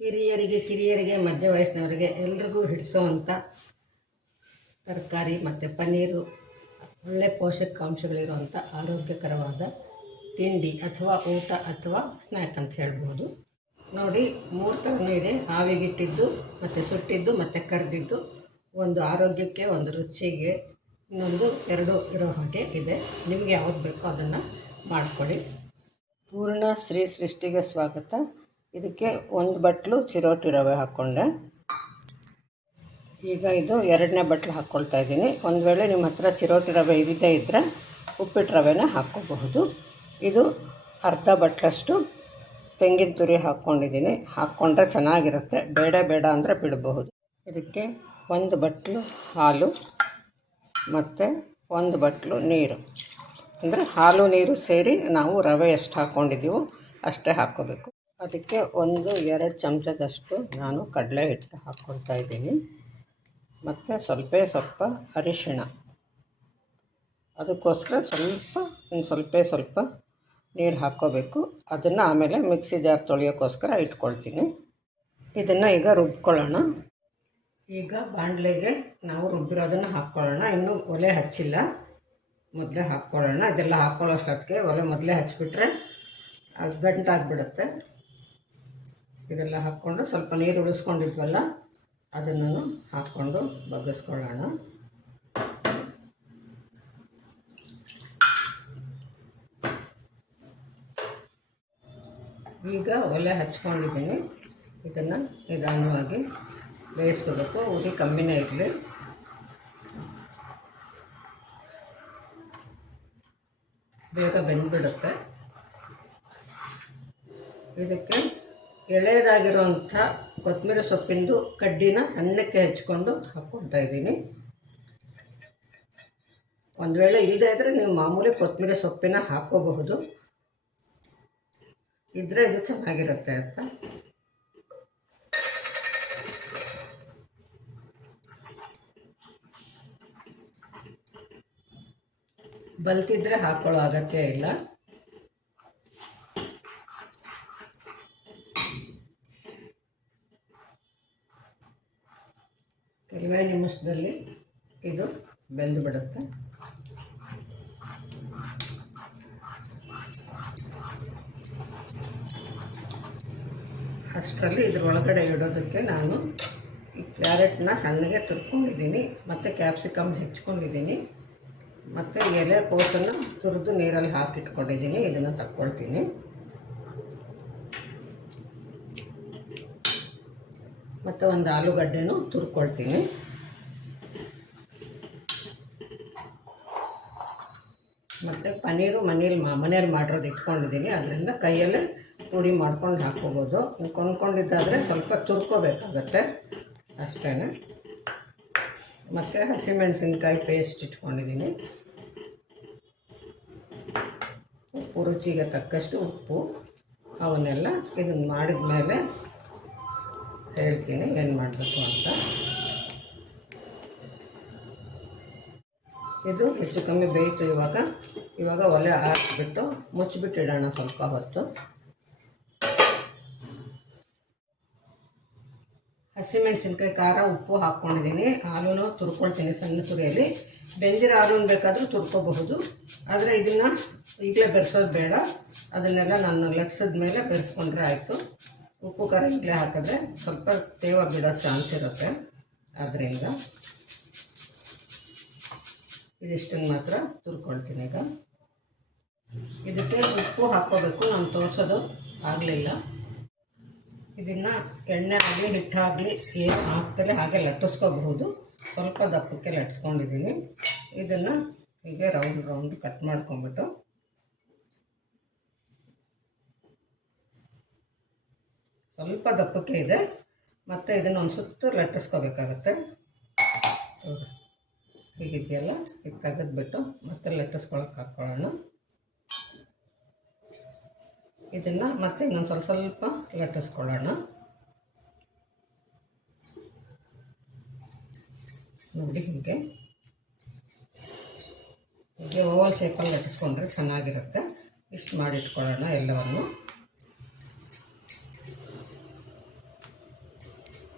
ಹಿರಿಯರಿಗೆ, ಕಿರಿಯರಿಗೆ, ಮಧ್ಯ ವಯಸ್ಸಿನವರಿಗೆ ಎಲ್ರಿಗೂ ಹಿಡಿಸೋವಂಥ ತರಕಾರಿ ಮತ್ತು ಪನ್ನೀರು, ಒಳ್ಳೆ ಪೋಷಕಾಂಶಗಳಿರುವಂಥ ಆರೋಗ್ಯಕರವಾದ ತಿಂಡಿ ಅಥವಾ ಊಟ ಅಥವಾ ಸ್ನ್ಯಾಕ್ ಅಂತ ಹೇಳ್ಬೋದು. ನೋಡಿ ಮೂರು ಥರನೂ ಇದೆ. ಆವಿಗಿಟ್ಟಿದ್ದು ಮತ್ತು ಸುಟ್ಟಿದ್ದು, ಮತ್ತು ಕರೆದಿದ್ದು ಒಂದು ಆರೋಗ್ಯಕ್ಕೆ, ಒಂದು ರುಚಿಗೆ ಇನ್ನೊಂದು ಎರಡು ಇರೋ ಹಾಗೆ ಇದೆ. ನಿಮಗೆ ಯಾವ್ದು ಬೇಕೋ ಅದನ್ನು ಮಾಡಿಕೊಡಿ ಪೂರ್ಣ ಶ್ರೀ ಸೃಷ್ಟಿಗೆ ಸ್ವಾಗತ. ಇದಕ್ಕೆ ಒಂದು ಬಟ್ಲು ಚಿರೋಟಿ ರವೆ ಹಾಕ್ಕೊಂಡೆ ಈಗ ಇದು ಎರಡನೇ ಬಟ್ಲು ಹಾಕ್ಕೊಳ್ತಾ ಇದ್ದೀನಿ. ಒಂದು ವೇಳೆ ನಿಮ್ಮ ಹತ್ರ ಚಿರೋಟಿ ರವೆ ಇಲ್ಲದೇ ಇದ್ದರೆ ಉಪ್ಪಿಟ್ಟು ರವೆನ ಹಾಕ್ಕೋಬಹುದು ಇದು ಅರ್ಧ ಬಟ್ಲಷ್ಟು ತೆಂಗಿನ ತುರಿ ಹಾಕ್ಕೊಂಡಿದ್ದೀನಿ ಹಾಕ್ಕೊಂಡ್ರೆ ಚೆನ್ನಾಗಿರುತ್ತೆ. ಬೇಡ ಬೇಡ ಅಂದರೆ ಬಿಡಬಹುದು. ಇದಕ್ಕೆ ಒಂದು ಬಟ್ಲು ಹಾಲು ಮತ್ತು ಒಂದು ಬಟ್ಲು ನೀರು. ಅಂದರೆ ಹಾಲು, ನೀರು ಸೇರಿ ನಾವು ರವೆ ಎಷ್ಟು ಹಾಕ್ಕೊಂಡಿದ್ದೀವೋ ಅಷ್ಟೇ ಹಾಕ್ಕೋಬೇಕು ಅದಕ್ಕೆ ಒಂದು ಎರಡು ಚಮಚದಷ್ಟು ನಾನು ಕಡಲೆ ಹಿಟ್ಟು ಹಾಕ್ಕೊಳ್ತಾ ಇದ್ದೀನಿ. ಮತ್ತು ಸ್ವಲ್ಪ ಸ್ವಲ್ಪ ಅರಿಶಿಣ. ಅದಕ್ಕೋಸ್ಕರ ಸ್ವಲ್ಪ, ಇನ್ನು ಸ್ವಲ್ಪ ಸ್ವಲ್ಪ ನೀರು ಹಾಕ್ಕೋಬೇಕು. ಅದನ್ನು ಆಮೇಲೆ ಮಿಕ್ಸಿ ಜಾರ್ ತೊಳೆಯೋಕ್ಕೋಸ್ಕರ ಇಟ್ಕೊಳ್ತೀನಿ. ಇದನ್ನು ಈಗ ರುಬ್ಕೊಳ್ಳೋಣ. ಈಗ ಬಾಣಲೆಗೆ ನಾವು ರುಬ್ಬಿರೋದನ್ನು ಹಾಕ್ಕೊಳ್ಳೋಣ. ಇನ್ನೂ ಒಲೆ ಹಚ್ಚಿಲ್ಲ. ಮೊದಲೇ ಹಾಕ್ಕೊಳ್ಳೋಣ. ಇದೆಲ್ಲ ಹಾಕ್ಕೊಳ್ಳೋಷ್ಟೊತ್ತಿಗೆ ಒಲೆ ಮೊದಲೇ ಹಚ್ಚಿಬಿಟ್ರೆ ಗಂಟಾಗ್ಬಿಡುತ್ತೆ. ಇದೆಲ್ಲ ಹಾಕ್ಕೊಂಡು ಸ್ವಲ್ಪ ನೀರು ಉಳಿಸ್ಕೊಂಡಿದ್ವಲ್ಲ ಅದನ್ನು ಹಾಕ್ಕೊಂಡು ಬಗ್ಗಿಸ್ಕೊಳ್ಳೋಣ. ಈಗ ಒಲೆ ಹಚ್ಕೊಂಡಿದ್ದೀನಿ. ಇದನ್ನು ನಿಧಾನವಾಗಿ ಬೇಯಿಸ್ಕೋಬೇಕು. ಉರಿ ಕಮ್ಮಿನೇ ಇರಲಿ. ಬೇಗ ಬೆಂದ್ಬಿಡುತ್ತೆ. ಇದಕ್ಕೆ ಎಳೆಯದಾಗಿರುವಂಥ ಕೊತ್ತಂಬರಿ ಸೊಪ್ಪಿಂದು ಕಡ್ಡಿನ ಸಣ್ಣಕ್ಕೆ ಹೆಚ್ಚಿಕೊಂಡು ಹಾಕ್ಕೊಳ್ತಾ ಇದ್ದೀನಿ. ಒಂದು ವೇಳೆ ಇಲ್ಲದೇ ಇದ್ದರೆ ನೀವು ಮಾಮೂಲಿ ಕೊತ್ತಂಬರಿ ಸೊಪ್ಪಿನ ಹಾಕ್ಕೋಬಹುದು ಇದ್ದರೆ ಇದು ಚೆನ್ನಾಗಿರುತ್ತೆ ಅಂತ. ಬಲ್ತಿದ್ರೆ ಹಾಕ್ಕೊಳ್ಳೋ ಅಗತ್ಯ ಇಲ್ಲ. ನಿಮಿಷದಲ್ಲಿ ಇದು ಬೆಂದು ಬಿಡುತ್ತೆ. ಅಷ್ಟರಲ್ಲಿ ಇದ್ರೊಳಗಡೆ ಇಡೋದಕ್ಕೆ ನಾನು ಈ ಕ್ಯಾರೆಟ್ನ ಸಣ್ಣಗೆ ತುರ್ಕೊಂಡಿದ್ದೀನಿ, ಮತ್ತು ಕ್ಯಾಪ್ಸಿಕಮ್ ಹೆಚ್ಕೊಂಡಿದ್ದೀನಿ, ಮತ್ತು ಎಲೆ ಕೋಸನ್ನು ತುರಿದು ನೀರಲ್ಲಿ ಹಾಕಿಟ್ಕೊಂಡಿದ್ದೀನಿ, ಇದನ್ನು ತಕ್ಕೊಳ್ತೀನಿ. ಮತ್ತು ಒಂದು ಆಲೂಗಡ್ಡೆನೂ ತುರ್ಕೊಳ್ತೀನಿ. ಮತ್ತು ಪನ್ನೀರು ಮನೇಲಿ ಮಾ ಮನೇಲಿ ಮಾಡಿರೋದು ಇಟ್ಕೊಂಡಿದ್ದೀನಿ. ಅದರಿಂದ ಕೈಯಲ್ಲೇ ಪುಡಿ ಮಾಡ್ಕೊಂಡು ಹಾಕ್ಕೋಬೋದು. ಕೊಂಡ್ಕೊಂಡಿದ್ದಾದರೆ ಸ್ವಲ್ಪ ತುರ್ಕೋಬೇಕಾಗತ್ತೆ. ಅಷ್ಟೇ ಮತ್ತು ಹಸಿಮೆಣಸಿನ್ಕಾಯಿ ಪೇಸ್ಟ್ ಇಟ್ಕೊಂಡಿದ್ದೀನಿ. ಉಪ್ಪು, ರುಚಿಗೆ ತಕ್ಕಷ್ಟು ಉಪ್ಪು. ಅವನ್ನೆಲ್ಲ ಇದನ್ನು ಮಾಡಿದ ಮೇಲೆ ಹೇಳ್ತೀನಿ ಏನು ಮಾಡಬೇಕು ಅಂತ. ಇದು ಹೆಚ್ಚು ಕಮ್ಮಿ ಬೇಯಿತು ಇವಾಗ. ಇವಾಗ ಒಲೆ ಹಾಕ್ಬಿಟ್ಟು ಮುಚ್ಚಿಬಿಟ್ಟು ಇಡೋಣ ಸ್ವಲ್ಪ ಹೊತ್ತು. ಹಸಿಮೆಣಸಿನ್ಕಾಯಿ, ಖಾರ, ಉಪ್ಪು ಹಾಕ್ಕೊಂಡಿದ್ದೀನಿ. ಹಾಲೂ ತುರ್ಕೊಳ್ತೀನಿ ಸಣ್ಣ ತುರಿಯಲ್ಲಿ. ಬೆಂದಿರೋ ಹಾಲನ್ನು ಬೇಕಾದರೂ ತುರ್ಕೋಬಹುದು. ಆದರೆ ಇದನ್ನು ಈಗಲೇ ಬೆರೆಸೋದು ಬೇಡ. ಅದನ್ನೆಲ್ಲ ನಾನು ಲಕ್ಷದ ಮೇಲೆ ಬೆರೆಸ್ಕೊಂಡ್ರೆ ಆಯಿತು. ಉಪ್ಪು ಖಾರ ಹಾಕಿದ್ರೆ ಸ್ವಲ್ಪ ತೇವ ಬಿಡೋ ಚಾನ್ಸ್ ಇರುತ್ತೆ. ಆದ್ದರಿಂದ ಇದಿಷ್ಟನ್ನು ಮಾತ್ರ ತುರ್ಕೊಳ್ತೀನಿ ಈಗ. ಇದಕ್ಕೆ ಉಪ್ಪು ಹಾಕ್ಕೋಬೇಕು, ನಾನು ತೋರಿಸೋದು ಆಗಲಿಲ್ಲ. ಇದನ್ನು ಎಣ್ಣೆ ಆಗಲಿ ಹಿಟ್ಟಾಗಲಿ ಏನು ಹಾಕ್ತಾರೆ ಹಾಗೆ ಲಟ್ಟಿಸ್ಕೋಬಹುದು. ಸ್ವಲ್ಪ ದಪ್ಪಕ್ಕೆ ಲಟ್ಸ್ಕೊಂಡಿದ್ದೀನಿ ಇದನ್ನು ಹೀಗೆ ರೌಂಡ್ ರೌಂಡ್ ಕಟ್ ಮಾಡ್ಕೊಂಬಿಟ್ಟು ಸ್ವಲ್ಪ ದಪ್ಪಕ್ಕೆ ಇದೆ. ಮತ್ತು ಇದನ್ನು ಒಂದು ಸುತ್ತು ಲಟ್ಟಿಸ್ಕೋಬೇಕಾಗತ್ತೆ. ಹೀಗಿದೆಯಲ್ಲ? ಇದು ತೆಗೆದ್ಬಿಟ್ಟು ಮತ್ತೆ ಲಟ್ಟಿಸ್ಕೊಳಕ್ಕೆ ಹಾಕ್ಕೊಳ್ಳೋಣ ಇದನ್ನು ಮತ್ತೆ ಇನ್ನೊಂದು ಸ್ವಲ್ಪ ಸ್ವಲ್ಪ ಲಟ್ಟಿಸ್ಕೊಳ್ಳೋಣ ನೋಡಿ ಹೀಗೆ. ಹೀಗೆ ಓವಲ್ ಶೇಪಲ್ಲಿ ಲಟ್ಟಿಸ್ಕೊಂಡ್ರೆ ಚೆನ್ನಾಗಿರುತ್ತೆ. ಇಷ್ಟು ಮಾಡಿಟ್ಕೊಳ್ಳೋಣ ಎಲ್ಲವನ್ನು.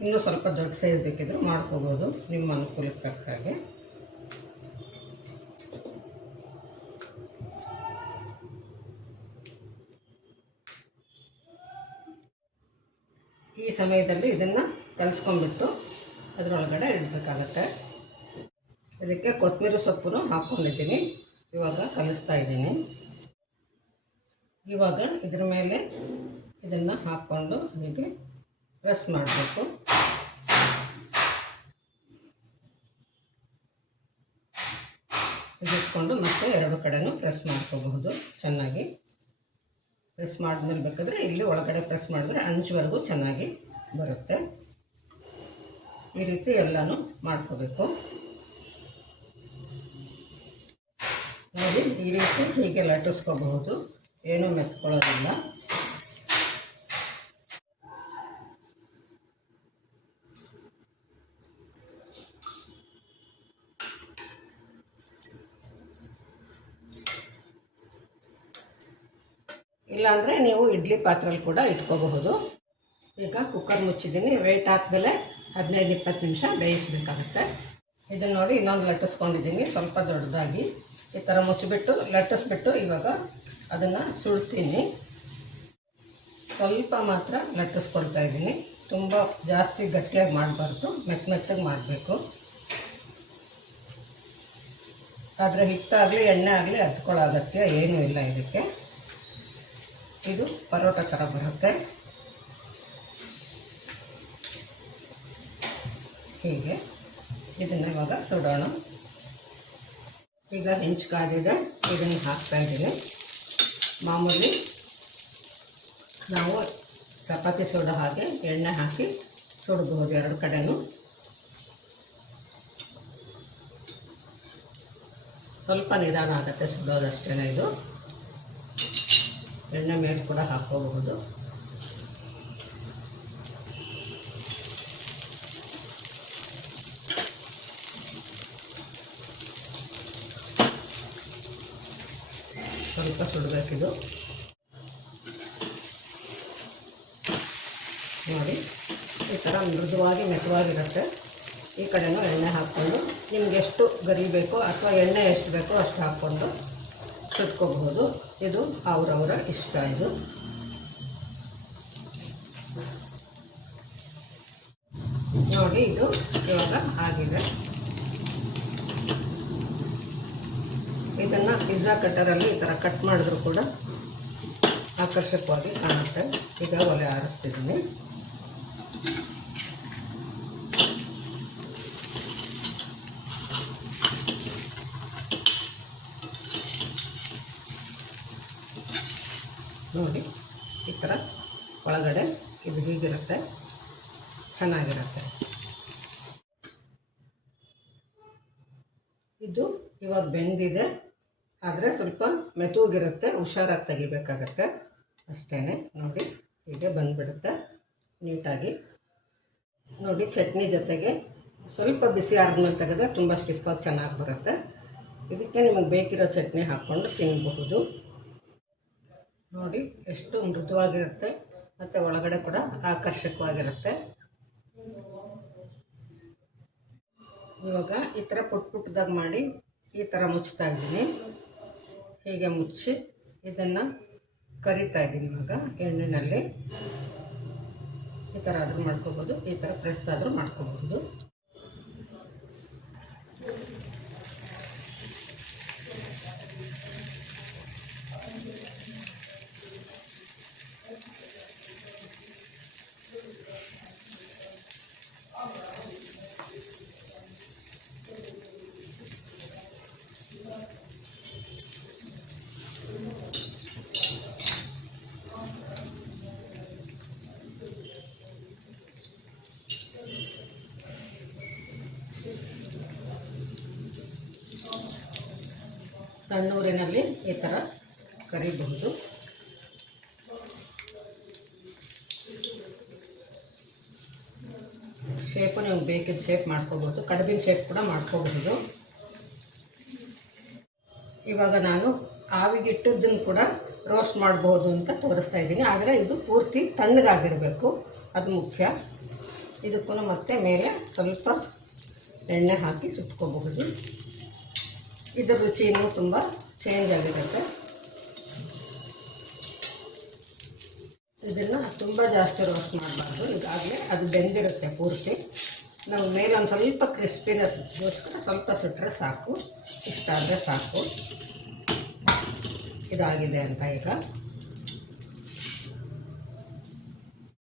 ಇನ್ನೂ ಸ್ವಲ್ಪ ದೊಡ್ಡ ಸೈಜ್ ಬೇಕಿದ್ರೆ ಮಾಡ್ಕೋಬೋದು. ನಿಮ್ಮ ಅನುಕೂಲಕ್ಕೆ ತಕ್ಕ ಹಾಗೆ. ಈ ಸಮಯದಲ್ಲಿ ಇದನ್ನು ಕಲಿಸ್ಕೊಂಡ್ಬಿಟ್ಟು ಅದರೊಳಗಡೆ ಇಡಬೇಕಾಗತ್ತೆ. ಇದಕ್ಕೆ ಕೊತ್ತಂಬರಿ ಸೊಪ್ಪು ಹಾಕ್ಕೊಂಡಿದ್ದೀನಿ ಇವಾಗ ಕಲಿಸ್ತಾ ಇದ್ದೀನಿ. ಇವಾಗ ಇದ್ರ ಮೇಲೆ ಇದನ್ನು ಹಾಕ್ಕೊಂಡು ಹೀಗೆ ಪ್ರೆಸ್ ಮಾಡಬೇಕು. ಇದಿಟ್ಕೊಂಡು ಮತ್ತೆ ಎರಡು ಕಡೆನೂ ಪ್ರೆಸ್ ಮಾಡ್ಕೋಬಹುದು ಚೆನ್ನಾಗಿ. ಪ್ರೆಸ್ ಮಾಡಿದ್ಮೇಲೆ ಬೇಕಾದರೆ ಇಲ್ಲಿ ಒಳಗಡೆ ಪ್ರೆಸ್ ಮಾಡಿದ್ರೆ ಅಂಚುವರೆಗೂ ಚೆನ್ನಾಗಿ ಬರುತ್ತೆ. ಈ ರೀತಿ ಎಲ್ಲನೂ ಮಾಡ್ಕೋಬೇಕು. ನೋಡಿ, ಈ ರೀತಿ ಹೀಗೆ ಲಟ್ಟಿಸ್ಕೋಬಹುದು ಏನೂ ಮೆತ್ಕೊಳ್ಳೋದಿಲ್ಲ. ಇಲ್ಲಾಂದರೆ ನೀವು ಇಡ್ಲಿ ಪಾತ್ರೆಲಿ ಕೂಡ ಇಟ್ಕೋಬಹುದು. ಈಗ ಕುಕ್ಕರ್ ಮುಚ್ಚಿದ್ದೀನಿ. ವೆಯ್ಟ್ ಹಾಕ್ದಲೆ ಹದಿನೈದು ಇಪ್ಪತ್ತು ನಿಮಿಷ ಬೇಯಿಸಬೇಕಾಗುತ್ತೆ. ಇದನ್ನು ನೋಡಿ ಇನ್ನೊಂದು ಲಟ್ಟಿಸ್ಕೊಂಡಿದ್ದೀನಿ. ಸ್ವಲ್ಪ ದೊಡ್ಡದಾಗಿ. ಈ ಥರ ಮುಚ್ಚಿಬಿಟ್ಟು, ಲಟ್ಟಿಸ್ಬಿಟ್ಟು ಇವಾಗ ಅದನ್ನು ಸುಡ್ತೀನಿ. ಸ್ವಲ್ಪ ಮಾತ್ರ ಲಟ್ಟಿಸ್ಕೊಳ್ತಾ ಇದ್ದೀನಿ. ತುಂಬ ಜಾಸ್ತಿ ಗಟ್ಟಿಯಾಗಿ ಮಾಡಬಾರ್ದು. ಮೆತ್ತ ಮೆತ್ತಗೆ ಮಾಡಬೇಕು. ಆದರೆ ಹಿಟ್ಟಾಗಲಿ, ಎಣ್ಣೆ ಆಗಲಿ ಹತ್ಕೊಳ್ಳೋ ಅಗತ್ಯ. ಏನೂ ಇಲ್ಲ ಇದಕ್ಕೆ. ಇದು ಪರೋಟ ಥರ ಬರುತ್ತೆ. ಹೀಗೆ ಇದನ್ನ ಇವಾಗ ಸುಡೋಣ. ಈಗ ಹೆಂಚು ಕಾದಿದೆ ಇದನ್ನು ಹಾಕ್ತಾ ಇದ್ದೀನಿ. ಮಾಮೂಲಿ ನಾವು ಚಪಾತಿ ಸುಡೋ ಹಾಗೆ ಎಣ್ಣೆ ಹಾಕಿ ಸುಡಬಹುದು ಎರಡು ಕಡೆನೂ. ಸ್ವಲ್ಪ ನಿಧಾನ ಆಗುತ್ತೆ ಸುಡೋದಷ್ಟೇ ಇದು. ಎಣ್ಣೆ ಮೇಲೆ ಕೂಡ ಹಾಕೋಬಹುದು ಸ್ವಲ್ಪ ಸುಡಬೇಕಿದು. ನೋಡಿ, ಈ ಥರ ಮೃದುವಾಗಿ ಮೆತ್ತವಾಗಿರುತ್ತೆ. ಈ ಕಡೆನೂ ಎಣ್ಣೆ ಹಾಕ್ಕೊಂಡು ನಿಮ್ಗೆ ಎಷ್ಟು ಗರಿ ಬೇಕೋ ಅಥವಾ ಎಣ್ಣೆ ಎಷ್ಟು ಬೇಕೋ ಅಷ್ಟು ಹಾಕ್ಕೊಂಡು ಸುಟ್ಕೋಬಹುದು ಇದು ಅವರವರ ಇಷ್ಟ ಇದು. ನೋಡಿ ಇದು ಇವಾಗ ಆಗಿದೆ. ಇದನ್ನು ಪಿಜ್ಜಾ ಕಟ್ಟರಲ್ಲಿ ಈ ಥರ ಕಟ್ ಮಾಡಿದ್ರು ಕೂಡ ಆಕರ್ಷಕವಾಗಿ ಕಾಣುತ್ತೆ. ಈಗ ಒಲೆ ಆರಿಸ್ತಿದ್ದೀನಿ ನೋಡಿ ಈ ಥರ ಒಳಗಡೆ ಇದು ಹೀಗಿರುತ್ತೆ, ಚೆನ್ನಾಗಿರುತ್ತೆ. ಇದು ಇವಾಗ ಬೆಂದಿದೆ, ಆದರೆ ಸ್ವಲ್ಪ ಮೆತುಗಿರುತ್ತೆ, ಹುಷಾರಾಗಿ ತೆಗಿಬೇಕಾಗತ್ತೆ. ಅಷ್ಟೇ ನೋಡಿ, ಹೀಗೆ ಬಂದುಬಿಡುತ್ತೆ, ನೀಟಾಗಿ. ನೋಡಿ, ಚಟ್ನಿ ಜೊತೆಗೆ ಸ್ವಲ್ಪ ಬಿಸಿ ಆದ್ಮೇಲೆ ತೆಗೆದ್ರೆ ತುಂಬ ಸ್ಟಿಫಾಗಿ ಚೆನ್ನಾಗಿ ಬರುತ್ತೆ. ಇದಕ್ಕೆ ನಿಮಗೆ ಬೇಕಿರೋ ಚಟ್ನಿ ಹಾಕ್ಕೊಂಡು ತಿನ್ನಬಹುದು ನೋಡಿ ಎಷ್ಟು ಮೃದುವಾಗಿರುತ್ತೆ ಮತ್ತು ಒಳಗಡೆ ಕೂಡ ಆಕರ್ಷಕವಾಗಿರುತ್ತೆ. ಇವಾಗ ಈ ಥರ ಪುಟ್ ಪುಟ್ಟದಾಗ ಮಾಡಿ ಈ ಥರ ಮುಚ್ತಾ ಇದ್ದೀನಿ. ಹೀಗೆ ಮುಚ್ಚಿ ಇದನ್ನು ಕರಿತಾ ಇದ್ದೀನಿ ಇವಾಗ ಎಣ್ಣೆಯಲ್ಲಿ ಈ ಥರ ಆದರೂ ಮಾಡ್ಕೋಬೋದು, ಈ ಥರ ಪ್ರೆಸ್ ಆದರೂ ಮಾಡ್ಕೋಬಹುದು. ಸಣ್ಣೂರಿನಲ್ಲಿ ಈ ಥರ ಕರಿಬಹುದು. ಶೇಪು ನೀವು ಬೇಕಿದ್ದ ಶೇಪ್ ಮಾಡ್ಕೋಬೋದು. ಕಡುಬಿನ ಶೇಪ್ ಕೂಡ ಮಾಡ್ಕೋಬಹುದು. ಇವಾಗ ನಾನು ಆವಿಗಿಟ್ಟಿದ್ದನ್ನು ಕೂಡ ರೋಸ್ಟ್ ಮಾಡಬಹುದು ಅಂತ ತೋರಿಸ್ತಾ ಇದ್ದೀನಿ. ಆದರೆ ಇದು ಪೂರ್ತಿ ತಣ್ಣಗಾಗಿರಬೇಕು. ಅದು ಮುಖ್ಯ. ಇದಕ್ಕೂ ಮತ್ತೆ ಮೇಲೆ ಸ್ವಲ್ಪ ಎಣ್ಣೆ ಹಾಕಿ ಸುಟ್ಕೋಬಹುದು. ಇದರ ರುಚಿ ಇನ್ನೂ ತುಂಬ ಚೇಂಜ್ ಆಗಿರುತ್ತೆ. ಇದನ್ನು ತುಂಬ ಜಾಸ್ತಿ ರೋಸ್ಟ್ ಮಾಡಬಾರ್ದು. ಈಗಾಗಲೇ ಅದು ಬೆಂದಿರುತ್ತೆ ಪೂರ್ತಿ. ನಾವು ಮೇಲೊಂದು ಸ್ವಲ್ಪ ಕ್ರಿಸ್ಪಿನೆಸ್ಗೋಸ್ಕರ ಸ್ವಲ್ಪ ಸುಟ್ಟರೆ ಸಾಕು. ಇಷ್ಟಾದರೆ ಸಾಕು. ಇದಾಗಿದೆ ಅಂತ ಈಗ.